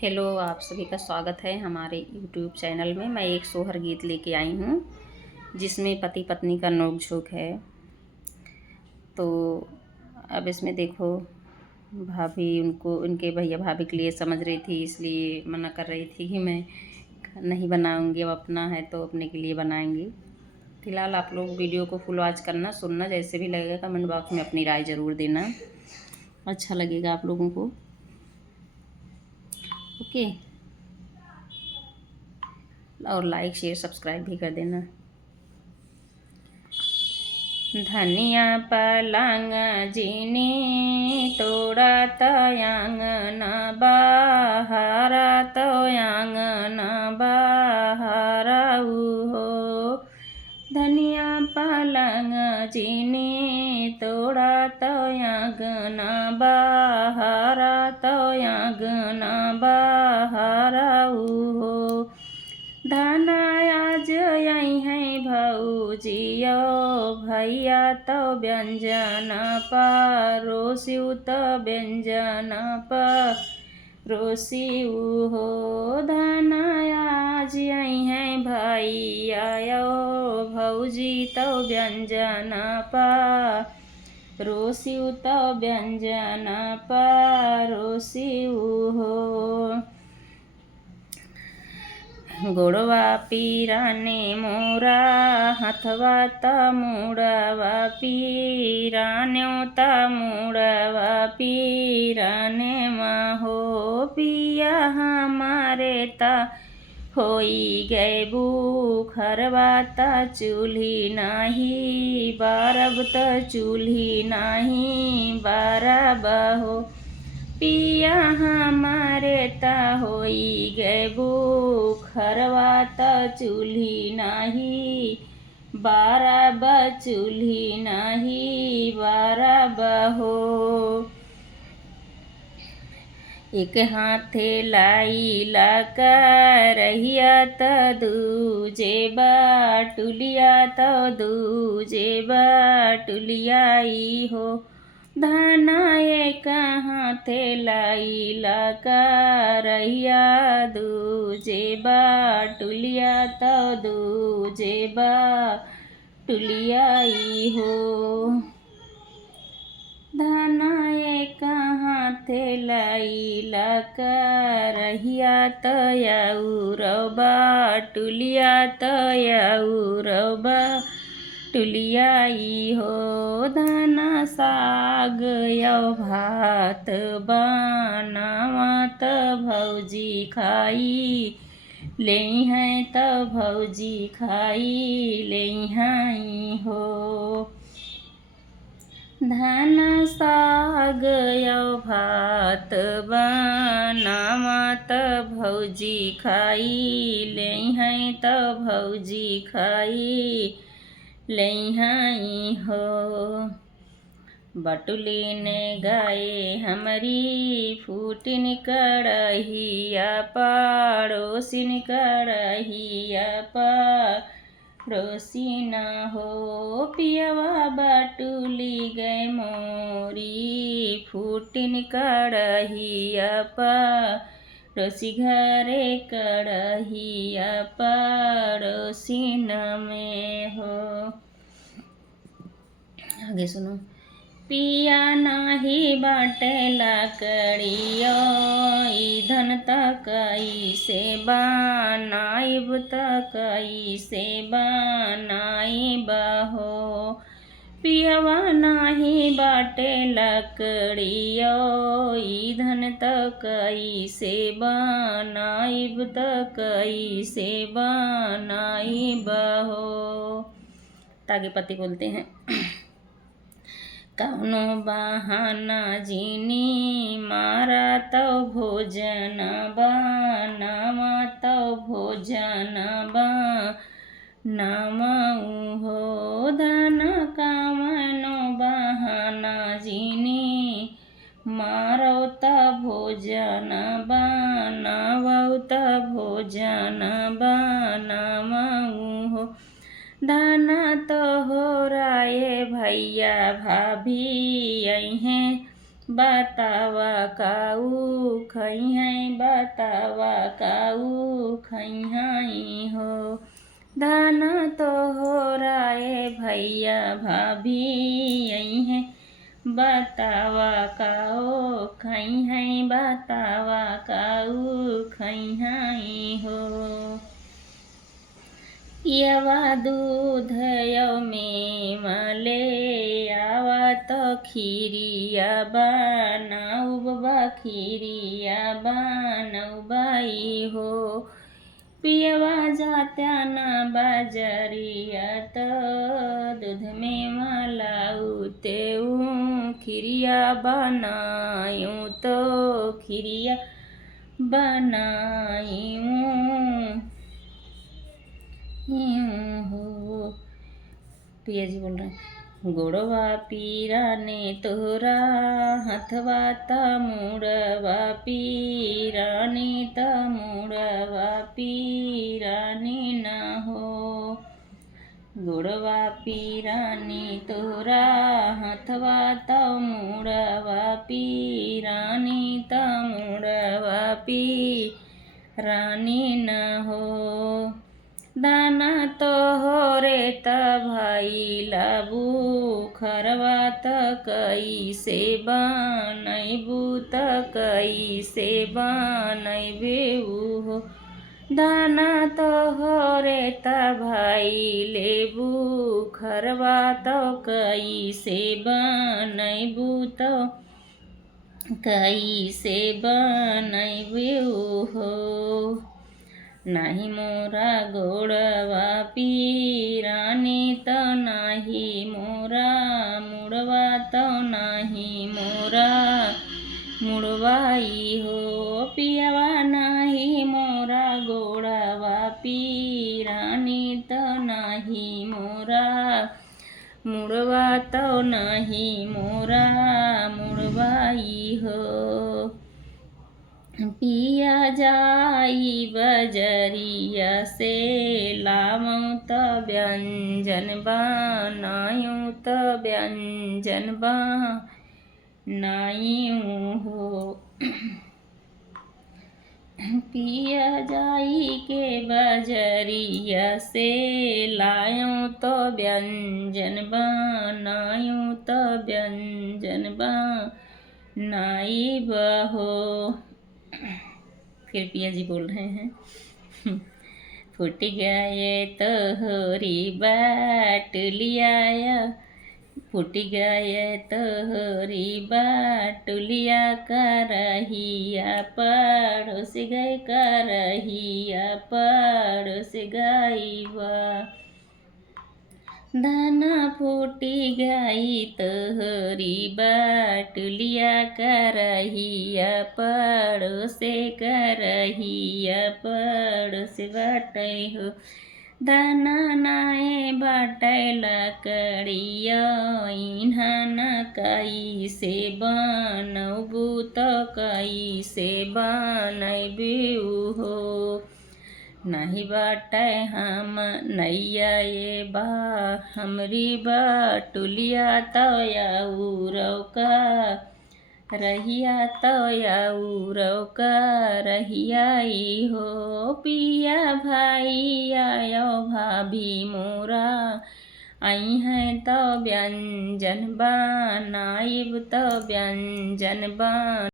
Hello, आप सभी का स्वागत है हमारे यूट्यूब चैनल में। मैं एक सोहर गीत लेके आई हूँ जिसमें पति पत्नी का नोक-झोंक है। तो अब इसमें देखो, भाभी उनको उनके भैया भाभी के लिए समझ रही थी, इसलिए मना कर रही थी कि मैं नहीं बनाऊँगी, अब अपना है तो अपने के लिए बनाएँगी। फ़िलहाल आप लोग वीडियो को फुल वॉच करना, सुनना, जैसे भी लगेगा कमेंट बॉक्स में अपनी राय ज़रूर देना। अच्छा लगेगा आप लोगों को। ओके, और लाइक शेयर सब्सक्राइब भी कर देना। धनिया पलंग जीनी तोड़ा तयांगन बाहर तयांगन बाहर हो। धनिया पलंग जीनी तोड़ा तयांगन बाहर तयांगन बाहर हो। धनाया जय है भौजियो भैया तो व्यंजन परोसिउ तो व्यंजन परोसिउ हो। धनाया जय है भैया यो भौजी तो व्यंजन परोसिउ तो व्यंजन परोसिउ हो। गोड़वा पीराने मोरा हथवा तमुड़वा पीरान्यो तमुड़वा पीराने महो। पिया हमारे ता होई गए बुखरवा ता चूल्ही नाही बारब ता चूल्ही नाही बारब हो। पिया हमारे ता होई गए बुखरवा ता चूल्ही नाही बारब चूल्ही नाही बारब हो। एक हाथे लाई लका रहिया त दूजे बाटुलिया त दूजे बाटुलियाई हो। धना एक हाथे लाई लका रहिया दूजे बाटुलिया त दूजे बाटुलियाई हो। धना एक हाथे लाई लका रहिया तयाउर बाटुलिया तयाउर बाटुलियाई हो। धना साग यो भात बनावा त भौजी खाई ले हैं त भौजी खाई ले हैं हो। धन साग यो भात बनावा त भौजी खाई ले हैं त भौजी खाई ले हैं हो। बटुली ने गाए हमारी फूटिन कड़हिया पड़ोसिन कड़हिया पड़ोसी न हो। पियवा बटुली गए मोरी फूटिन कड़हिया पड़ोसी घरे कड़हिया पड़ोसिन में हो। आगे सुनो। पिया नाही बाटे लकड़ियो ईंधन तकई से बनाइब तकई से बनाइब हो। पियवा नाही बाटे लकड़ियो ईंधन तकई से बनाइब तकई से बनाइब हो। तागे पति बोलते हैं। कौनो बहाना जीनी मारा तो भोजन बनावा तो भोजन बनावाऊ हो। धना कवनो बहाना जीनी मारो त भोजन बनावाऊ त भोजन बनावाऊ हो। धना तो हो राये भैया भाभी आई हैं बतावा काऊ खई हैं, बतावा काऊ खई हैं हो। धान तो हो राय भैया भाभी यही हैं, बतावा काऊ खई हैं, बतावा काऊ खई हैं हो। पियवा दूध यौ में मले आवा तो खीरिया बनाऊ बा, खीरिया बनाऊ बाई हो। पियवा जात्या ना बाजरिया तो दूध में मलाऊ तेऊ, खीरिया बनायूँ तो खीरिया बनायूँ हो। पिया जी बोल रहे हैं, गोड़वा पीरा ने तोरा हथवा ता मुड़वा पीरा ने ता मुड़वा पीरा ने ना हो। गोड़वा पीरा ने तोरा हथवा ता मुड़वा पीरा ने ता मुड़वा पीरा ने ना हो। दाना तो हो रे त भाई लाबू खरवा त कई से बनैबू त कई से बनैबू हो। दाना तो हो रे त भाई लेबू खरवा तो कई से बनैबू तो कई से बनैबू हो। नाही मोरा गोड़वा पीरानी तो नाही मोरा मुड़वा तो नाही मोरा मुड़वाई हो। पियवा नाही मोरा गोड़वा पीरानी तो नाही मोरा मुड़वा तो नाही मोरा मुड़वाई हो। पिया जाई बजरिया से लाऊं त व्यंजन बनायूं त व्यंजन बनायूं हो। पिया जाई के बजरिया से लायूं तो व्यंजन बनायूं त व्यंजन बनाई बहो। फिर पिया जी बोल रहे हैं, फूट गए तोहरी बाटुलिया, फूट गए तोहरी बाटुलिया करहिया पड़ोस गए, करहिया पड़ोस गईबा। दाना फूटी गई तोहरी बाटुलिया करहिया पड़ोसे, करहिया पड़ोस बाटै हो। दाना नाए बाटै लकड़िया इन्हन कई से बनबू तो कई से बनैबू हो। नहीं बाटै हम नैया ये बा हमरी बाटुलिया तयाऊ रौका रहिया तयाऊ रौका रहियाई हो। पिया भाई आयो भाभी मोरा आई हैं तो व्यंजन बनाइब तो व्यंजन बन